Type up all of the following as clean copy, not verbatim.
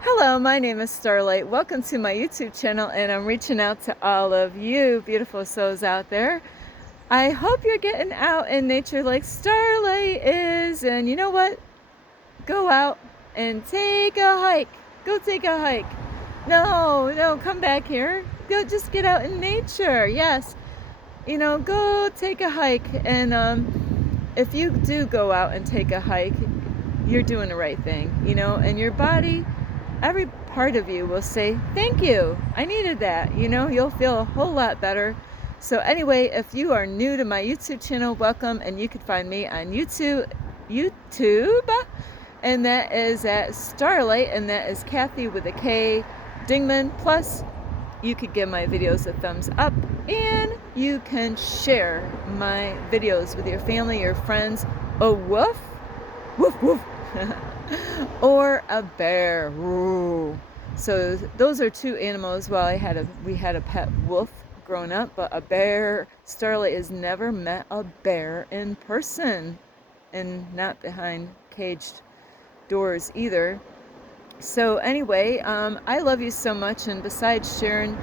Hello, my name is Starlight. Welcome to my YouTube channel, and I'm reaching out to all of you beautiful souls out there. I hope you're getting out in nature like Starlight is, and you know what? Go out and take a hike. Go take a hike. No, come back here. Go, just get out in nature. Yes, go take a hike. And if you do go out and take a hike, you're doing the right thing, and your body, every part of you will say, thank you, I needed that. You'll feel a whole lot better. So anyway, if you are new to my YouTube channel, welcome, and you can find me on YouTube, and that is at Starlight, and that is Kathy with a K, Dingman. Plus, you could give my videos a thumbs up, and you can share my videos with your family, your friends. A woof, woof, woof. Or a bear. Ooh. So those are two animals. Well, we had a pet wolf growing up, but a bear. Starlight has never met a bear in person, and not behind caged doors either. So anyway, I love you so much, and besides sharing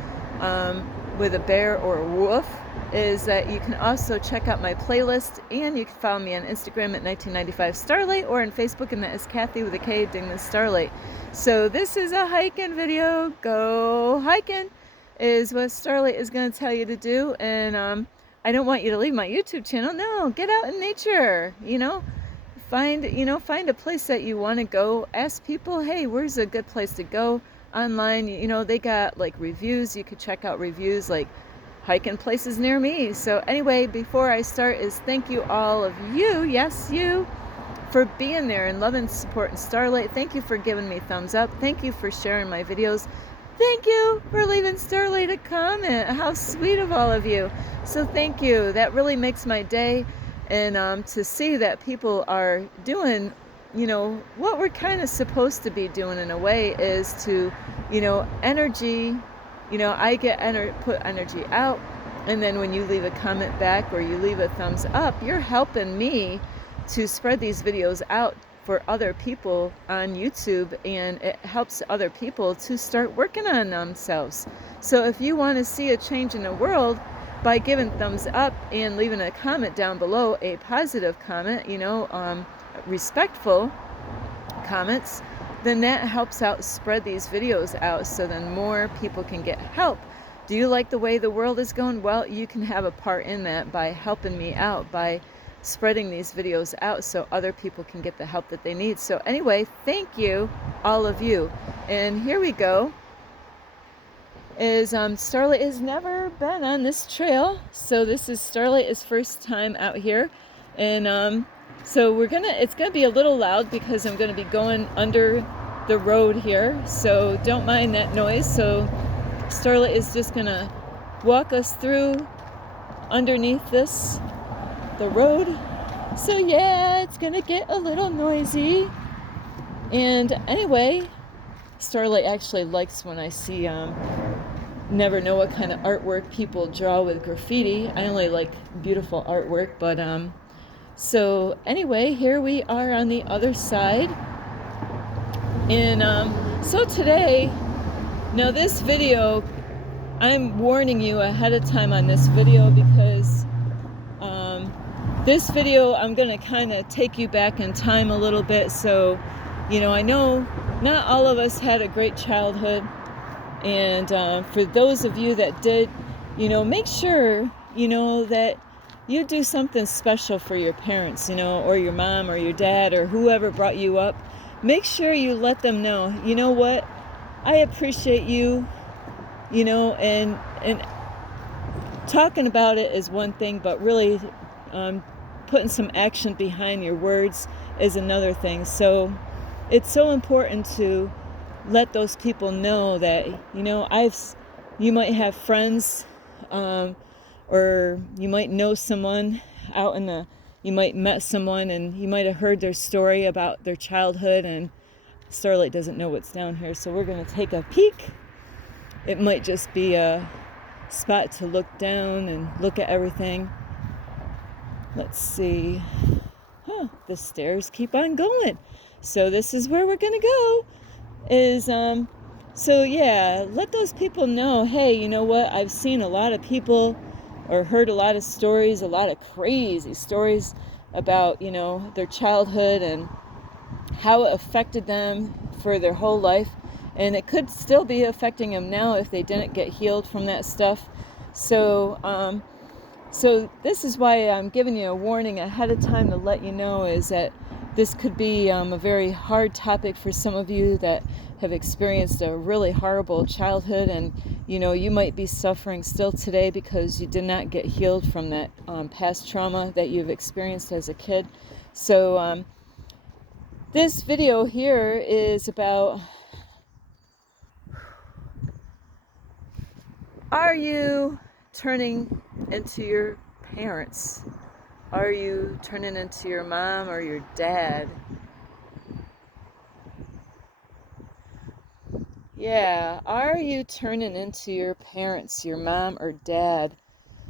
with a bear or a wolf, is that you can also check out my playlist, and you can follow me on Instagram at 1995 Starlight, or on Facebook, and that is Kathy with a K, Dingman Starlight. So this is a hiking video. Go hiking is what Starlight is going to tell you to do, and I don't want you to leave my YouTube channel. No, get out in nature. Find a place that you want to go. Ask people, hey, where's a good place to go online? They got like reviews. You could check out reviews like hiking places near me. So anyway, before I start, is thank you all of you, yes, you, for being there and loving, supporting Starlight. Thank you for giving me thumbs up. Thank you for sharing my videos. Thank you for leaving Starlight a comment. How sweet of all of you. So thank you. That really makes my day. And to see that people are doing, what we're kind of supposed to be doing in a way, is to, energy, I put energy out. And then when you leave a comment back or you leave a thumbs up, you're helping me to spread these videos out for other people on YouTube, and it helps other people to start working on themselves. So if you want to see a change in the world, by giving thumbs up and leaving a comment down below, a positive comment, respectful comments, then that helps out spread these videos out, so then more people can get help. Do you like the way the world is going? Well, you can have a part in that by helping me out, by spreading these videos out so other people can get the help that they need. So anyway, thank you, all of you. And here we go. Starlight has never been on this trail, so this is Starlight's first time out here, and so it's gonna be a little loud because I'm gonna be going under the road here, so don't mind that noise. So Starlight is just gonna walk us through underneath the road. So yeah, it's gonna get a little noisy. And anyway, Starlight actually likes when I see never know what kind of artwork people draw with graffiti. I only like beautiful artwork, but so anyway, here we are on the other side. And so today, now this video, I'm warning you ahead of time on this video, because this video, I'm going to kind of take you back in time a little bit. So, I know not all of us had a great childhood. And for those of you that did, make sure, that you do something special for your parents, or your mom or your dad or whoever brought you up. Make sure you let them know, you know what, I appreciate you, and talking about it is one thing, but really putting some action behind your words is another thing. So it's so important to let those people know that, you might have friends, or you might know someone you might met someone, and you might have heard their story about their childhood, and Starlight doesn't know what's down here, so we're going to take a peek. It might just be a spot to look down and look at everything. Let's see. The stairs keep on going. So this is where we're going to go. is so yeah, let those people know, hey, you know what, I've seen a lot of people or heard a lot of stories, a lot of crazy stories about, you know, their childhood and how it affected them for their whole life, and it could still be affecting them now if they didn't get healed from that stuff. So this is why I'm giving you a warning ahead of time to let you know is that this could be a very hard topic for some of you that have experienced a really horrible childhood, and you know, you might be suffering still today because you did not get healed from that past trauma that you've experienced as a kid. So this video here is about, are you turning into your parents? Are you turning into your mom or your dad? Yeah, are you turning into your parents, your mom or dad?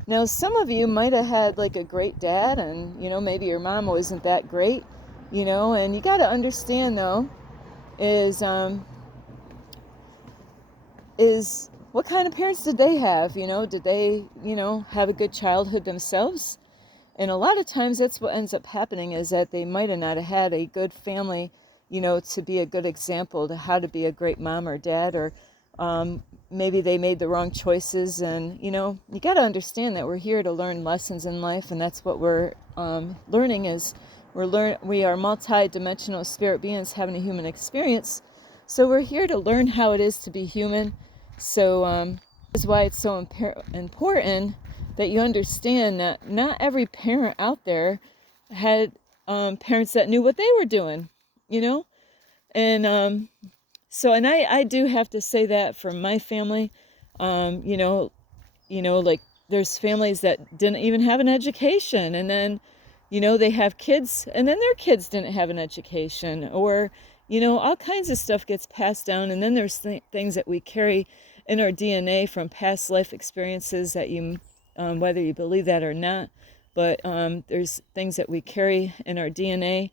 Now, some of you might have had like a great dad, and you know, maybe your mom wasn't that great, you know, and you got to understand though, is what kind of parents did they have? You know, did they, you know, have a good childhood themselves? And a lot of times that's what ends up happening, is that they might have not had a good family, you know, to be a good example to how to be a great mom or dad, or maybe they made the wrong choices. And, you know, you got to understand that we're here to learn lessons in life, and that's what we're learning is we are multi-dimensional spirit beings having a human experience. So we're here to learn how it is to be human. So this is why it's so important that you understand that not every parent out there had parents that knew what they were doing, you know? And and I do have to say that for my family, you know, like there's families that didn't even have an education, and then, you know, they have kids and then their kids didn't have an education, or, you know, all kinds of stuff gets passed down. And then there's things that we carry in our DNA from past life experiences that you, whether you believe that or not, but there's things that we carry in our DNA,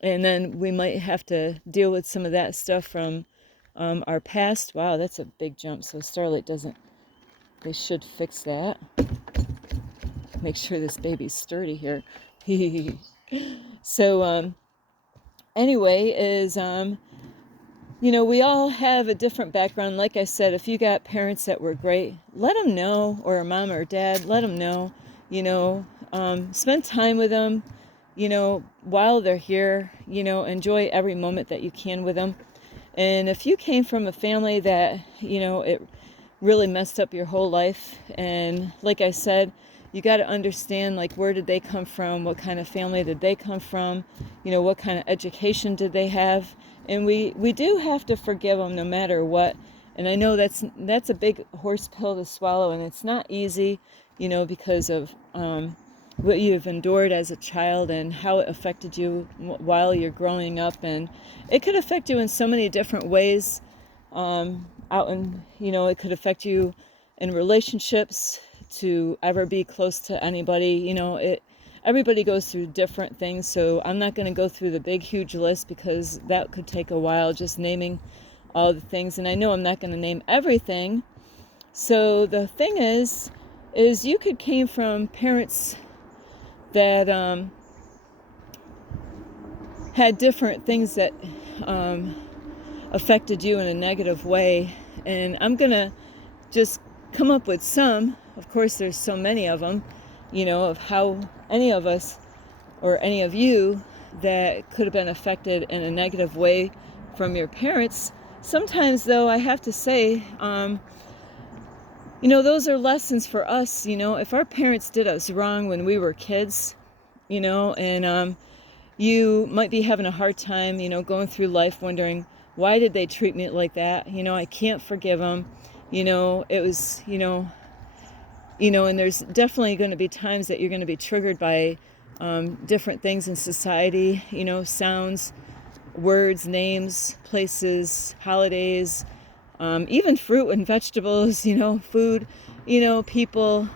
and then we might have to deal with some of that stuff from our past. Wow, that's a big jump. So Starlight doesn't, they should fix that. Make sure this baby's sturdy here. So anyway, is you know, we all have a different background. Like I said, if you got parents that were great, let them know, or a mom or dad, let them know. You know, spend time with them, you know, while they're here. You know, enjoy every moment that you can with them. And if you came from a family that, you know, it really messed up your whole life, and like I said, you got to understand, like, where did they come from? What kind of family did they come from? You know, what kind of education did they have? And we do have to forgive them no matter what. And I know that's a big horse pill to swallow, and it's not easy, you know, because of what you've endured as a child and how it affected you while you're growing up. And it could affect you in so many different ways. Out in, you know, it could affect you in relationships, to ever be close to anybody. You know, everybody goes through different things, so I'm not going to go through the big huge list because that could take a while, just naming all the things, and I know I'm not going to name everything. So the thing is you could came from parents that had different things that affected you in a negative way, and I'm going to just come up with some. Of course, there's so many of them, you know, of how any of us or any of you that could have been affected in a negative way from your parents. Sometimes, though, I have to say, you know, those are lessons for us. You know, if our parents did us wrong when we were kids, you know, and you might be having a hard time, you know, going through life wondering, why did they treat me like that? You know, I can't forgive them. You know, it was, and there's definitely going to be times that you're going to be triggered by different things in society, you know, sounds, words, names, places, holidays, even fruit and vegetables, you know, food, you know, people.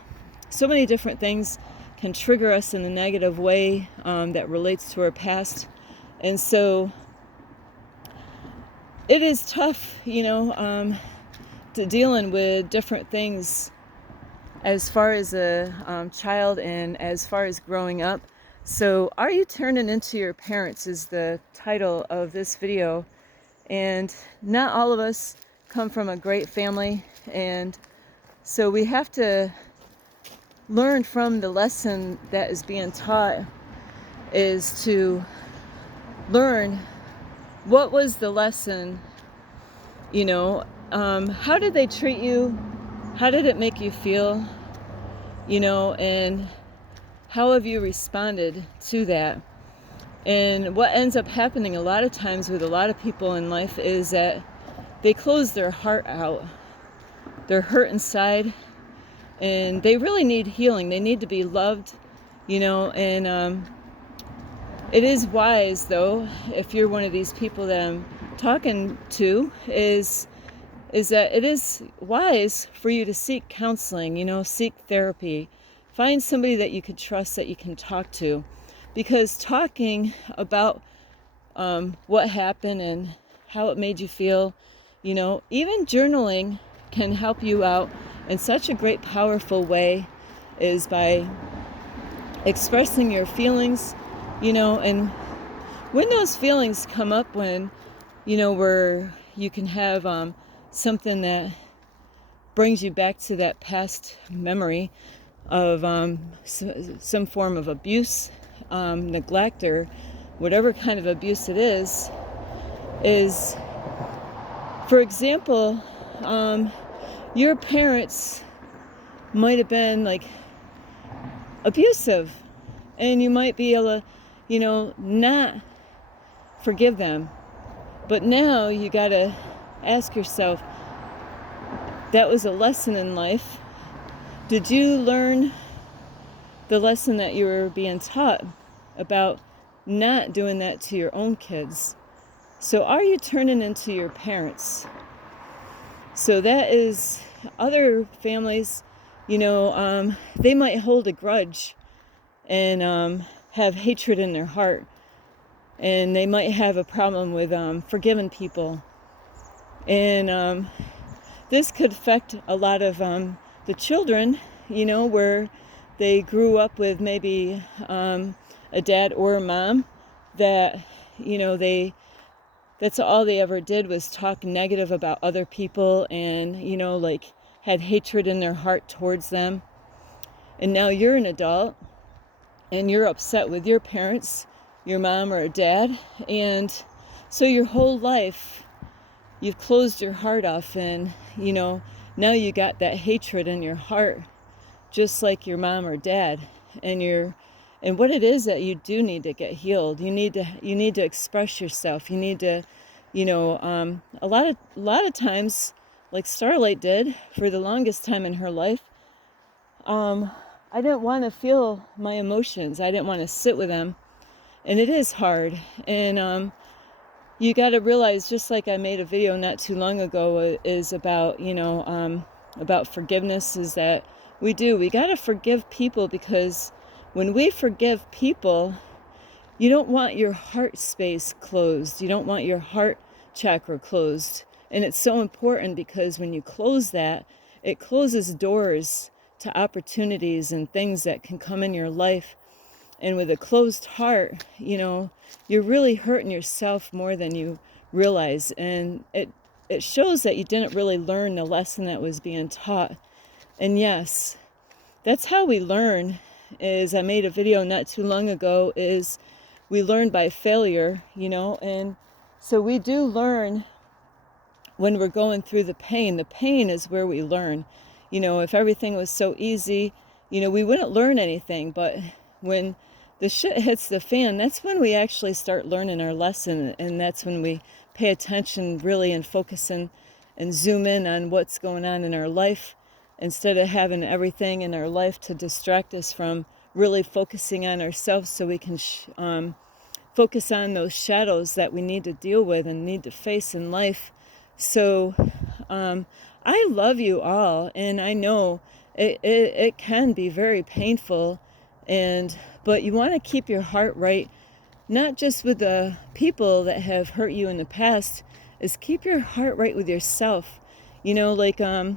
So many different things can trigger us in a negative way that relates to our past. And so it is tough, to dealing with different things as far as a child and as far as growing up. So, are you turning into your parents is the title of this video. And not all of us come from a great family, and so we have to learn from the lesson that is being taught, is to learn what was the lesson, how did they treat you, how did it make you feel, and how have you responded to that. And what ends up happening a lot of times with a lot of people in life is that they close their heart out. They're hurt inside, and they really need healing. They need to be loved, and it is wise, though, if you're one of these people that I'm talking to, is that it is wise for you to seek counseling, seek therapy. Find somebody that you can trust, that you can talk to. Because talking about what happened and how it made you feel, even journaling can help you out in such a great, powerful way, is by expressing your feelings, and when those feelings come up, when, where you can have something that brings you back to that past memory of some form of abuse, neglect, or whatever kind of abuse it is, for example, your parents might have been like abusive, and you might be able to, not forgive them. But now you gotta ask yourself, that was a lesson in life. Did you learn the lesson that you were being taught about not doing that to your own kids? So are you turning into your parents? So that is, other families, they might hold a grudge and have hatred in their heart, and they might have a problem with forgiving people. And this could affect a lot of the children, where they grew up with maybe a dad or a mom that, that's all they ever did was talk negative about other people, and, had hatred in their heart towards them. And now you're an adult, and you're upset with your parents, your mom or dad, and so your whole life you've closed your heart off, and now you got that hatred in your heart, just like your mom or dad. And what it is that you do need to get healed. You need to express yourself. You need to, a lot of times, like Starlight did for the longest time in her life, I didn't want to feel my emotions. I didn't want to sit with them, and it is hard. And you got to realize, just like I made a video not too long ago, is about, about forgiveness, is that we got to forgive people, because when we forgive people, you don't want your heart space closed. You don't want your heart chakra closed. And it's so important, because when you close that, it closes doors to opportunities and things that can come in your life. And with a closed heart, you're really hurting yourself more than you realize. And it shows that you didn't really learn the lesson that was being taught. And yes, that's how we learn. Is, I made a video not too long ago, is we learn by failure, and so we do learn when we're going through the pain. The pain is where we learn. If everything was so easy, we wouldn't learn anything. But when the shit hits the fan, that's when we actually start learning our lesson, and that's when we pay attention really and focus and zoom in on what's going on in our life, instead of having everything in our life to distract us from really focusing on ourselves, so we can focus on those shadows that we need to deal with and need to face in life. So I love you all, and I know it can be very painful, but you want to keep your heart right, not just with the people that have hurt you in the past, is keep your heart right with yourself. Like I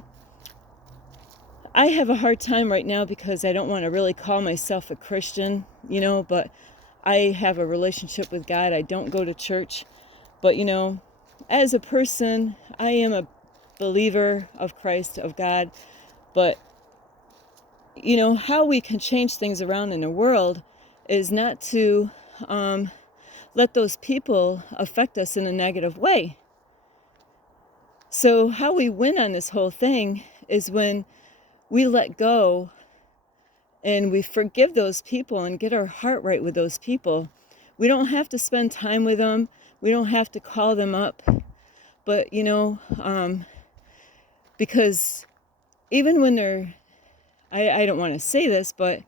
have a hard time right now because I don't want to really call myself a Christian, but I have a relationship with God. I don't go to church, but as a person, I am a believer of Christ, of God. But how we can change things around in the world is not to let those people affect us in a negative way. So how we win on this whole thing is when we let go and we forgive those people and get our heart right with those people. We don't have to spend time with them. We don't have to call them up. But, because even when they're, I don't want to say this, but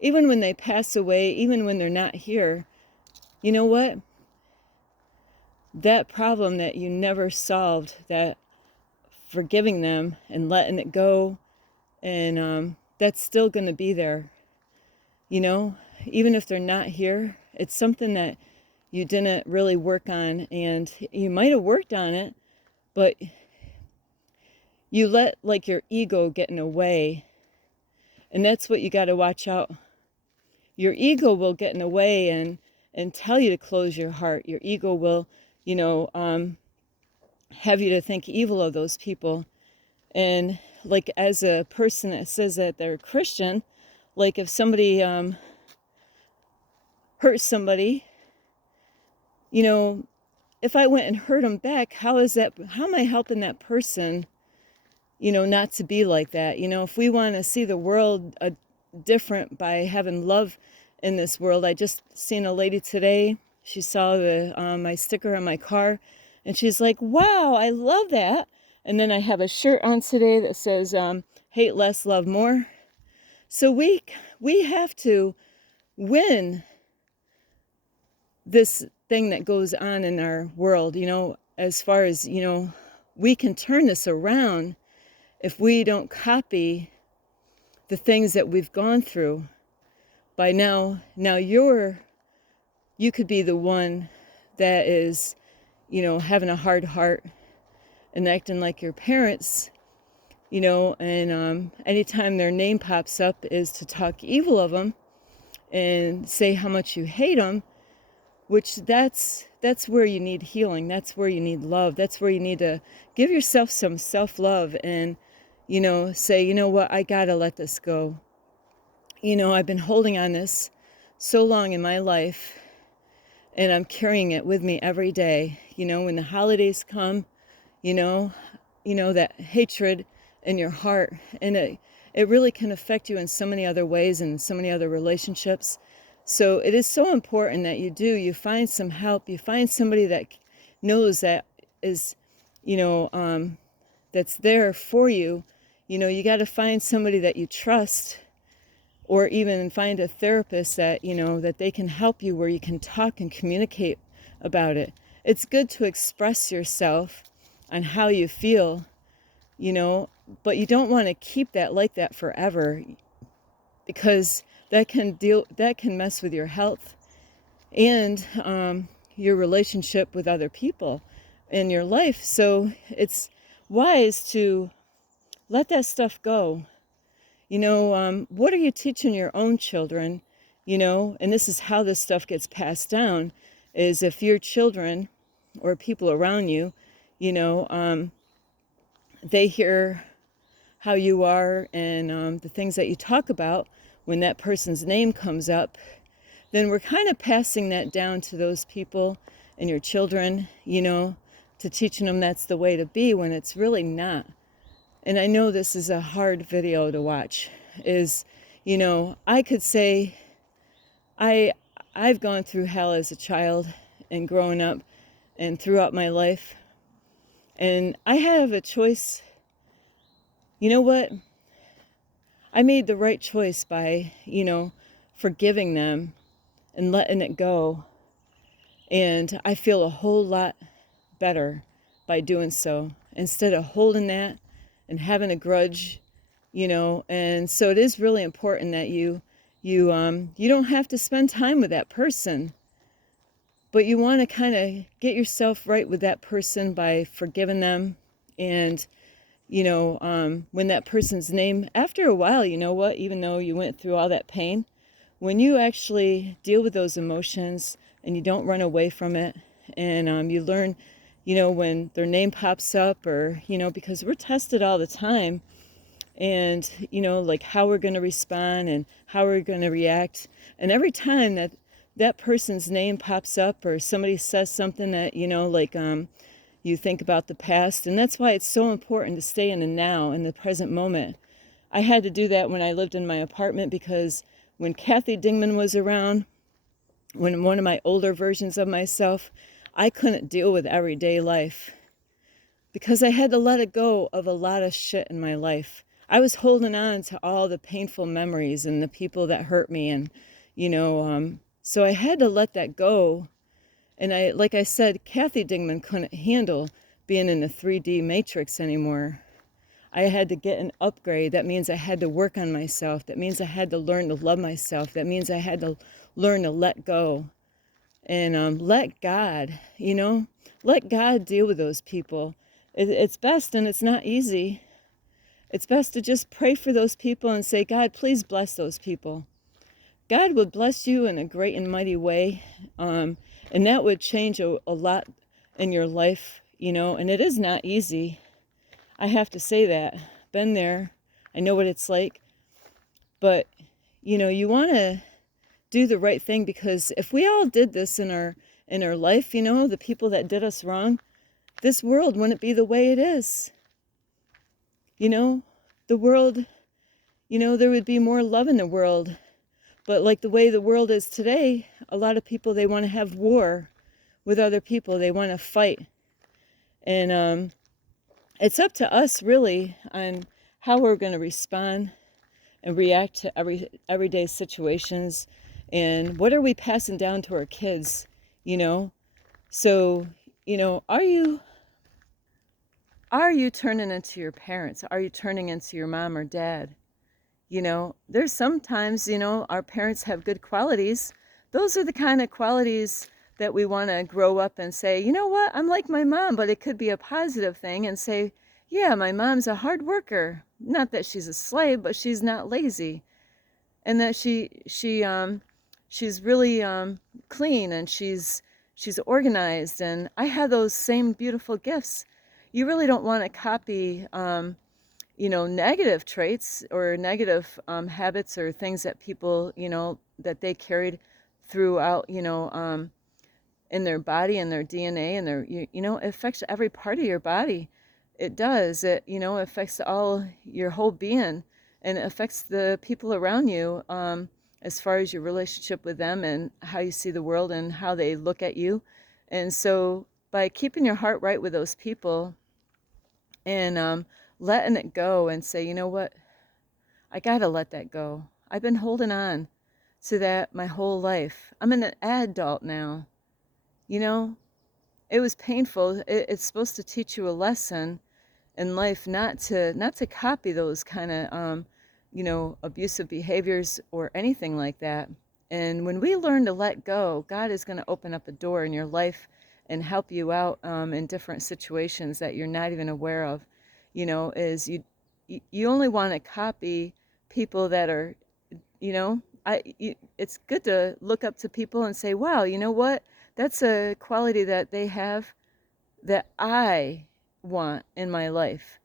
even when they pass away, even when they're not here, you know what? That problem that you never solved, that forgiving them and letting it go, and that's still going to be there. Even if they're not here, it's something that you didn't really work on, and you might have worked on it, but you let like your ego get in the way, and that's what you got to watch out. Your ego will get in the way and tell you to close your heart. Your ego will, have you to think evil of those people. And like as a person that says that they're Christian, like if somebody hurts somebody, if I went and hurt them back, how am I helping that person, not to be like that? If we want to see the world different by having love in this world. I just seen a lady today. She saw my sticker on my car, and she's like, wow, I love that. And then I have a shirt on today that says, hate less, love more. So we have to win this thing that goes on in our world, as far as, we can turn this around if we don't copy the things that we've gone through. By now you could be the one that is, having a hard heart and acting like your parents, and anytime their name pops up is to talk evil of them and say how much you hate them, which that's where you need healing. That's where you need love. That's where you need to give yourself some self-love and, say, you know what, I gotta let this go. I've been holding on this so long in my life, and I'm carrying it with me every day. When the holidays come, that hatred in your heart, and it really can affect you in so many other ways and so many other relationships. So it is so important that you find some help, you find somebody that knows that is, that's there for you. You got to find somebody that you trust, or even find a therapist that, that they can help you, where you can talk and communicate about it. It's good to express yourself on how you feel, but you don't want to keep that like that forever, because that can mess with your health and your relationship with other people in your life. So it's wise to let that stuff go. What are you teaching your own children? And this is how this stuff gets passed down, is if your children or people around you, they hear how you are and the things that you talk about when that person's name comes up, then we're kind of passing that down to those people and your children, to teaching them that's the way to be, when it's really not. And I know this is a hard video to watch, is, I could say I've gone through hell as a child and growing up and throughout my life. And I have a choice. You know what? I made the right choice by, forgiving them and letting it go. And I feel a whole lot better by doing so, instead of holding that and having a grudge, And so it is really important that you don't have to spend time with that person. But you want to kind of get yourself right with that person by forgiving them. And, when that person's name, after a while, you know what, even though you went through all that pain, when you actually deal with those emotions and you don't run away from it, and you learn, when their name pops up, or, because we're tested all the time, and, like how we're going to respond and how we're going to react. And every time that person's name pops up, or somebody says something that, you think about the past. And that's why it's so important to stay in the now, in the present moment. I had to do that when I lived in my apartment, because when Kathy Dingman was around, when one of my older versions of myself, I couldn't deal with everyday life, because I had to let it go of a lot of shit in my life. I was holding on to all the painful memories and the people that hurt me, and so I had to let that go. And like I said, Kathy Dingman couldn't handle being in the 3D matrix anymore. I had to get an upgrade. That means I had to work on myself. That means I had to learn to love myself. That means I had to learn to let go, and let God, let God deal with those people. It's best, and it's not easy. It's best to just pray for those people and say, God, please bless those people. God would bless you in a great and mighty way, and that would change a lot in your life, and it is not easy. I have to say that. Been there. I know what it's like. But, you want to do the right thing, because if we all did this in our life, the people that did us wrong, this world wouldn't be the way it is. The world, there would be more love in the world. But like the way the world is today, a lot of people, they want to have war with other people. They want to fight. And it's up to us, really, on how we're going to respond and react to everyday situations, and what are we passing down to our kids. So are you turning into your parents? Are you turning into your mom or dad? There's sometimes, our parents have good qualities. Those are the kind of qualities that we want to grow up and say, you know what, I'm like my mom. But it could be a positive thing, and say, yeah, my mom's a hard worker. Not that she's a slave, but she's not lazy. And that she's really clean, and she's organized. And I have those same beautiful gifts. You really don't want to copy negative traits or negative habits, or things that people, that they carried throughout, in their body and their DNA, and it affects every part of your body. It does. It, affects your whole being, and it affects the people around you, as far as your relationship with them, and how you see the world, and how they look at you. And so by keeping your heart right with those people, and letting it go, and say, you know what, I gotta let that go. I've been holding on to that my whole life. I'm an adult now. It was painful. It's supposed to teach you a lesson in life, not to copy those kind of abusive behaviors or anything like that. And when we learn to let go, God is going to open up a door in your life and help you out, in different situations that you're not even aware of. Is you only want to copy people that are, it's good to look up to people and say, wow, you know what? That's a quality that they have that I want in my life.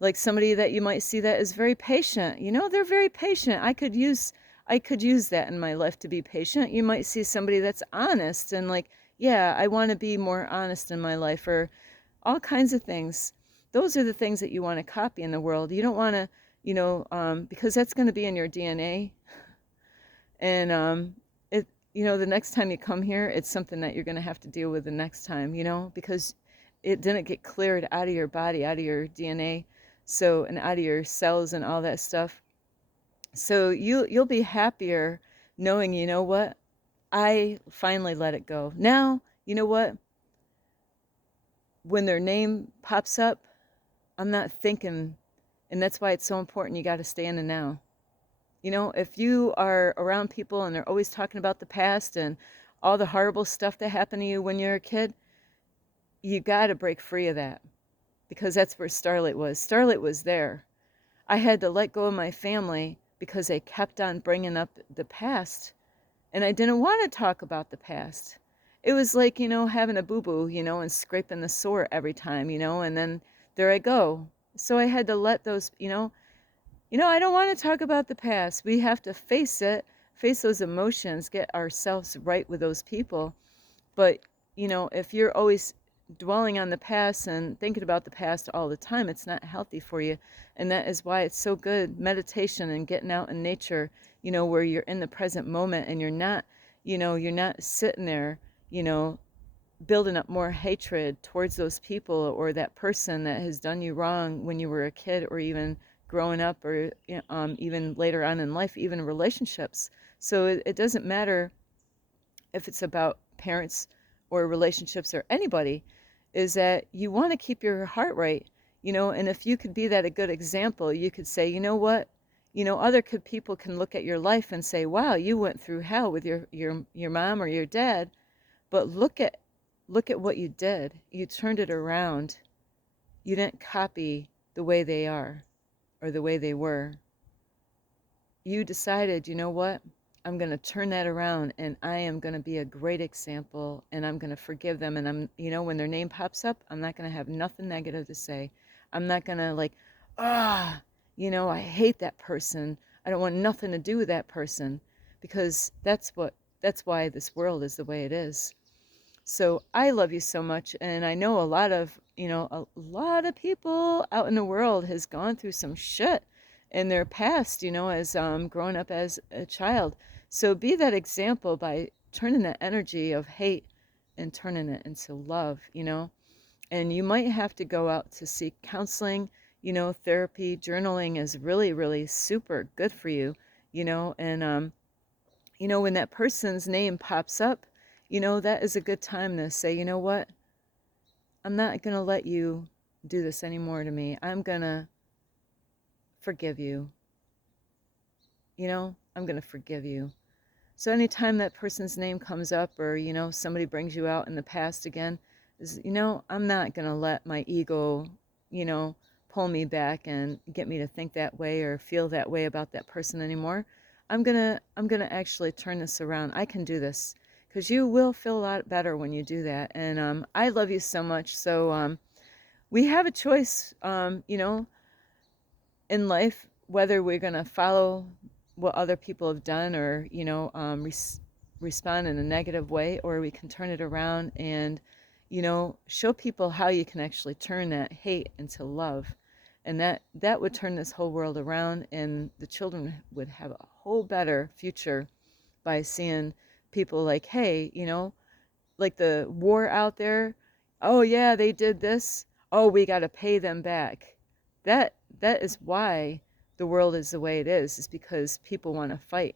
Like somebody that you might see that is very patient. They're very patient. I could use that in my life, to be patient. You might see somebody that's honest, and like, yeah, I want to be more honest in my life, or all kinds of things. Those are the things that you want to copy in the world. You don't want to, because that's going to be in your DNA. And it, the next time you come here, it's something that you're going to have to deal with the next time, because it didn't get cleared out of your body, out of your DNA, so, and out of your cells and all that stuff. So you'll be happier knowing, you know what, I finally let it go. Now, you know what, when their name pops up, I'm not thinking, and that's why it's so important. You got to stay in the now. If you are around people and they're always talking about the past and all the horrible stuff that happened to you when you were a kid, you got to break free of that, because that's where Starlight was. Starlight was there. I had to let go of my family because they kept on bringing up the past, and I didn't want to talk about the past. It was like, having a boo-boo, and scraping the sore every time, and then there I go. So I had to let those, I don't want to talk about the past. We have to face it, face those emotions, get ourselves right with those people. But, if you're always dwelling on the past and thinking about the past all the time, it's not healthy for you. And that is why it's so good, meditation and getting out in nature, where you're in the present moment and you're not sitting there, building up more hatred towards those people or that person that has done you wrong when you were a kid, or even growing up, or even later on in life, even relationships. So it doesn't matter if it's about parents or relationships or anybody, is that you want to keep your heart right, and if you could be that a good example, you could say, you know what, other people can look at your life and say, wow, you went through hell with your mom or your dad, but look at what you did. You turned it around. You didn't copy the way they are or the way they were. You decided, you know what? I'm going to turn that around, and I am going to be a great example, and I'm going to forgive them. And when their name pops up, I'm not going to have nothing negative to say. I'm not going to I hate that person. I don't want nothing to do with that person, because that's why this world is the way it is. So I love you so much, and I know a lot of people out in the world has gone through some shit in their past, as growing up as a child. So be that example by turning that energy of hate and turning it into love, And you might have to go out to seek counseling, therapy. Journaling is really, really super good for you, and when that person's name pops up, that is a good time to say, you know what? I'm not going to let you do this anymore to me. I'm going to forgive you. I'm going to forgive you. So anytime that person's name comes up, or, somebody brings you out in the past again, is, I'm not going to let my ego, pull me back and get me to think that way or feel that way about that person anymore. I'm gonna actually turn this around. I can do this, because you will feel a lot better when you do that. And I love you so much. So we have a choice, in life, whether we're gonna follow what other people have done, or respond in a negative way, or we can turn it around and show people how you can actually turn that hate into love. And that would turn this whole world around, and the children would have a whole better future by seeing people like, hey, like the war out there. Oh yeah, they did this. Oh, we got to pay them back. That is why the world is the way it is because people want to fight.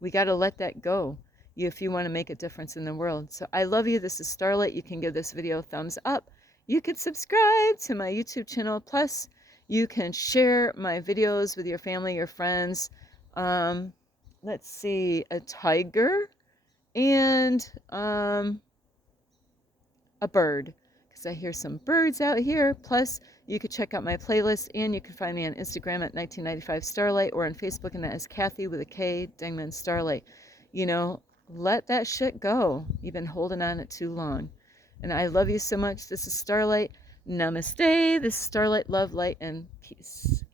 We got to let that go if you want to make a difference in the world. So I love you. This is Starlight. You can give this video a thumbs up. You can subscribe to my YouTube channel. Plus, you can share my videos with your family, your friends. Let's see, a tiger and a bird, because I hear some birds out here. Plus, you could check out my playlist, and you can find me on Instagram at 1995 Starlight, or on Facebook, and that is Kathy with a K, Dingman Starlight. Let that shit go. You've been holding on it too long. And I love you so much. This is Starlight. Namaste. This is Starlight, love, light, and peace.